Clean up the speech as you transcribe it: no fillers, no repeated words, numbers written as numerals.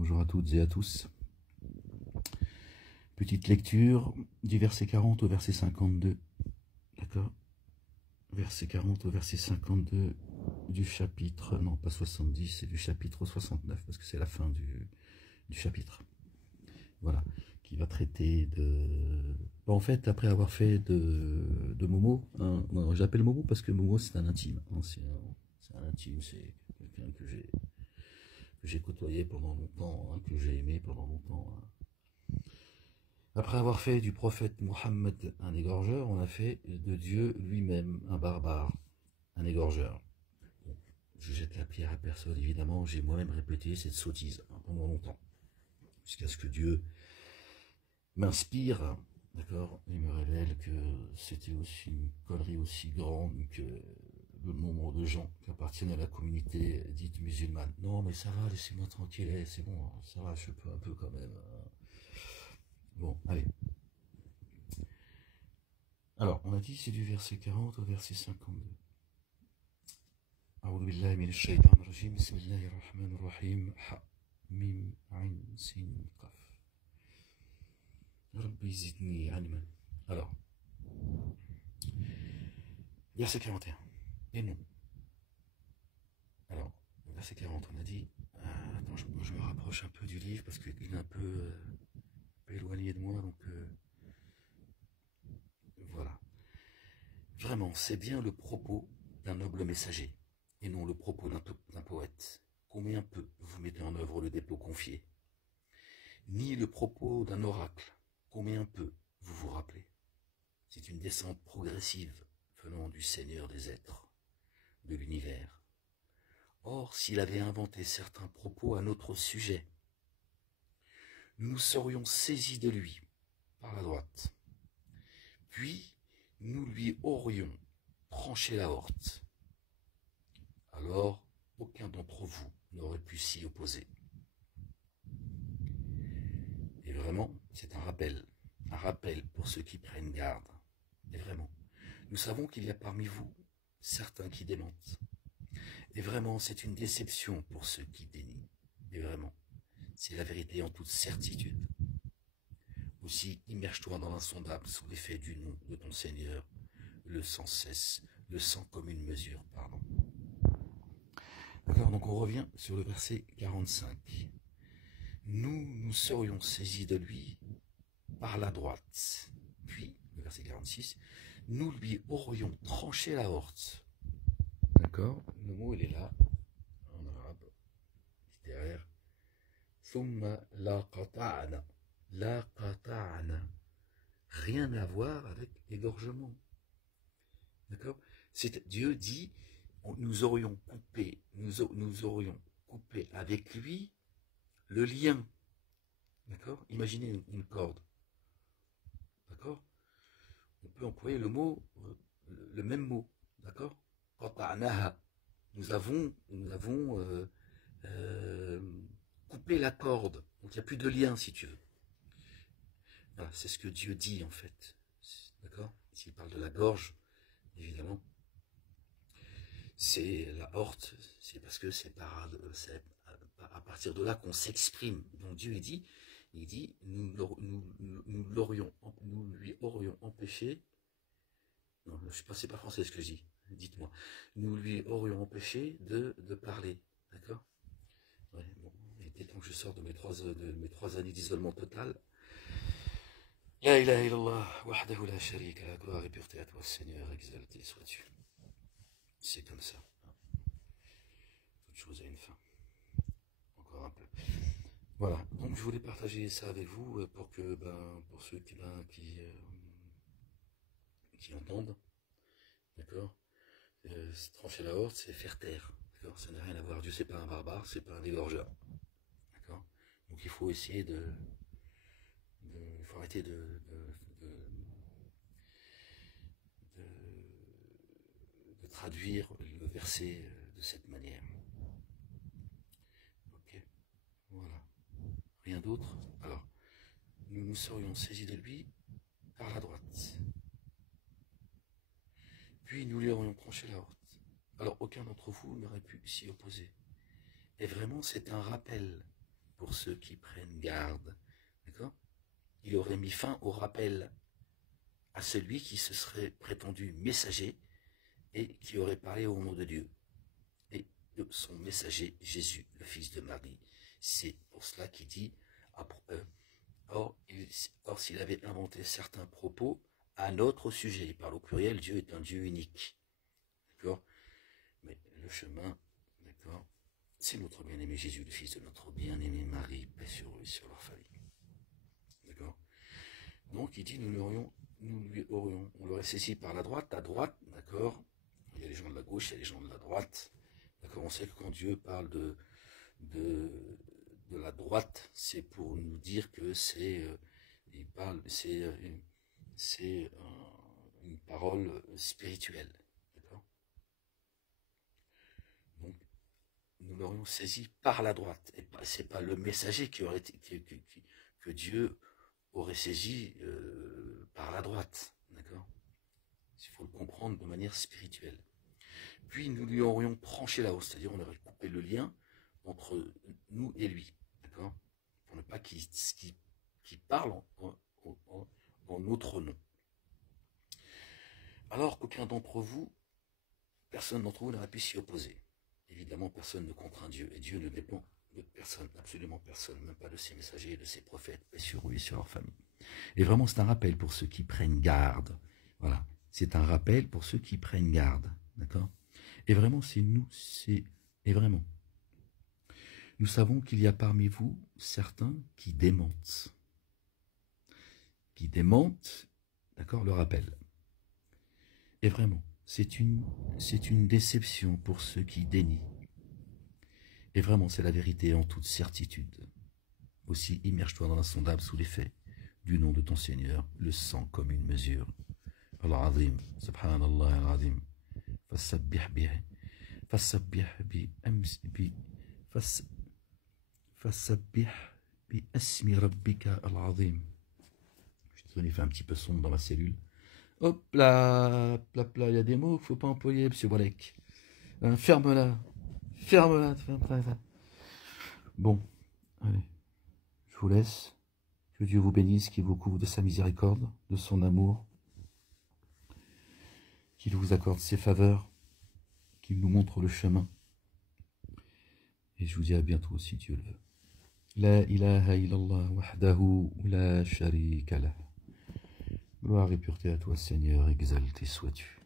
Bonjour à toutes et à tous. Petite lecture du verset 40 au verset 52. D'accord? Verset 40 au verset 52 du chapitre, non pas 70, c'est du chapitre 69, parce que c'est la fin du chapitre. Voilà, qui va traiter de... Bon, en fait, après avoir fait de Momo, hein, j'appelle Momo parce que Momo c'est un intime. Hein, c'est un intime, c'est quelqu'un que j'ai côtoyé pendant longtemps, hein, que j'ai aimé pendant longtemps. Hein. Après avoir fait du prophète Mohammed un égorgeur, on a fait de Dieu lui-même un barbare, un égorgeur. Bon, je jette la pierre à personne, évidemment, j'ai moi-même répété cette sottise hein, pendant longtemps, jusqu'à ce que Dieu m'inspire, d'accord, il me révèle que c'était aussi une connerie aussi grande que le nombre de gens qui appartiennent à la communauté dite musulmane. Non mais ça va, laissez-moi tranquille, c'est bon, ça va, je peux un peu quand même. Bon, allez. Alors, on a dit c'est du verset 40 au verset 52. أعوذ بالله من الشيطان الرجيم بسم الله الرحمن الرحيم ح ميم عين سين قاف ربي زدني علما. Alors, verset 41. Et non. Alors, verset 40, on a dit... attends, je me rapproche un peu du livre parce qu'il est un peu éloigné de moi, donc... voilà. Vraiment, c'est bien le propos d'un noble messager, et non le propos d'un poète. Combien peu vous mettez en œuvre le dépôt confié? Ni le propos d'un oracle. Combien peu vous vous rappelez? C'est une descente progressive venant du Seigneur des êtres, de l'univers. Or, s'il avait inventé certains propos à notre sujet, nous nous serions saisis de lui par la droite. Puis, nous lui aurions tranché la horte. Alors, aucun d'entre vous n'aurait pu s'y opposer. Et vraiment, c'est un rappel pour ceux qui prennent garde. Et vraiment, nous savons qu'il y a parmi vous certains qui démentent. Et vraiment, c'est une déception pour ceux qui dénient. Et vraiment, c'est la vérité en toute certitude. Aussi, immerge-toi dans l'insondable sous l'effet du nom de ton Seigneur, le sans cesse, le sang comme une mesure, pardon. D'accord, donc on revient sur le verset 45. Nous serions saisis de lui par la droite. Puis, le verset 46, nous lui aurions tranché la horte. D'accord, le mot il est là, en arabe, littéraire. Thumma la qata'na. La qata'na. Rien à voir avec égorgement. D'accord? Dieu dit, nous aurions coupé avec lui le lien. D'accord? Imaginez une corde. D'accord? On peut employer le même mot. D'accord? Qata'naha. Nous avons coupé la corde. Donc il n'y a plus de lien si tu veux. Voilà, c'est ce que Dieu dit en fait. D'accord? S'il parle de la gorge, évidemment, c'est la horte, c'est parce que c'est à partir de là qu'on s'exprime. Donc Dieu il dit nous lui aurions empêché. Non, je sais pas, c'est pas français ce que je dis. Dites-moi. Nous lui aurions empêché de parler. D'accord? Ouais, bon, il était temps que je sorte de mes trois années d'isolement total. La ilaha illallah, wahdahu la sharika, la gloire et pureté à toi, Seigneur, exalté sois-tu. C'est comme ça. Toute chose a une fin. Encore un peu. Voilà, donc je voulais partager ça avec vous pour que, pour ceux qui entendent, d'accord, trancher la horte, c'est faire taire, d'accord, ça n'a rien à voir. Dieu, c'est pas un barbare, c'est pas un égorgeur, d'accord. Donc il faut essayer il faut arrêter de traduire le verset de cette manière. Ok, voilà. Rien d'autre. Alors, nous nous serions saisis de lui par la droite. Puis nous lui aurions tranché la horte. Alors aucun d'entre vous n'aurait pu s'y opposer. Et vraiment, c'est un rappel pour ceux qui prennent garde. D'accord? Il aurait mis fin au rappel à celui qui se serait prétendu messager et qui aurait parlé au nom de Dieu. Et de son messager, Jésus, le fils de Marie. C'est pour cela qu'il dit, or s'il avait inventé certains propos à notre sujet, il parle au pluriel, Dieu est un Dieu unique. D'accord? Mais le chemin, d'accord, c'est notre bien-aimé Jésus, le fils de notre bien-aimé Marie, paix sur eux et sur leur famille. D'accord? Donc il dit, on l'aurait saisi par la droite, d'accord? Il y a les gens de la gauche, il y a les gens de la droite. D'accord? On sait que quand Dieu parle de la droite, c'est pour nous dire que c'est une parole spirituelle. D'accord? Donc, nous l'aurions saisi par la droite. Et c'est pas le messager que Dieu aurait saisi par la droite. D'accord? Il faut le comprendre de manière spirituelle. Puis nous lui aurions tranché la hausse, c'est-à-dire on aurait coupé le lien entre nous et lui. D'accord? Pour ne pas qu'il parle en notre nom. Alors qu'aucun d'entre vous, personne d'entre vous n'aurait pu s'y opposer. Évidemment, personne ne contraint Dieu, et Dieu ne dépend de personne, absolument personne, même pas de ses messagers et de ses prophètes, paix sur eux et sur leur famille. Et vraiment, c'est un rappel pour ceux qui prennent garde. Voilà, c'est un rappel pour ceux qui prennent garde, d'accord? Et vraiment, et vraiment, nous savons qu'il y a parmi vous certains qui démentent, d'accord, le rappel. Et vraiment, c'est une déception pour ceux qui dénient. Et vraiment, c'est la vérité en toute certitude. Aussi, immerge-toi dans l'insondable sous l'effet du nom de ton Seigneur, le sang comme une mesure. Al-Azim, subhanallah al-Azim, fasabbih bi asmi rabbika al-Azim. Je te donne fait un petit peu sombre dans ma cellule. Hop là, il y a des mots qu'il ne faut pas employer, monsieur Walek. Ferme-la. Bon, allez, je vous laisse. Que Dieu vous bénisse, qu'il vous couvre de sa miséricorde, de son amour, qu'il vous accorde ses faveurs, qu'il nous montre le chemin. Et je vous dis à bientôt si Dieu le veut. La ilaha illallah wahdahu la sharika lah. Gloire et pureté à toi, Seigneur, exalté sois-tu.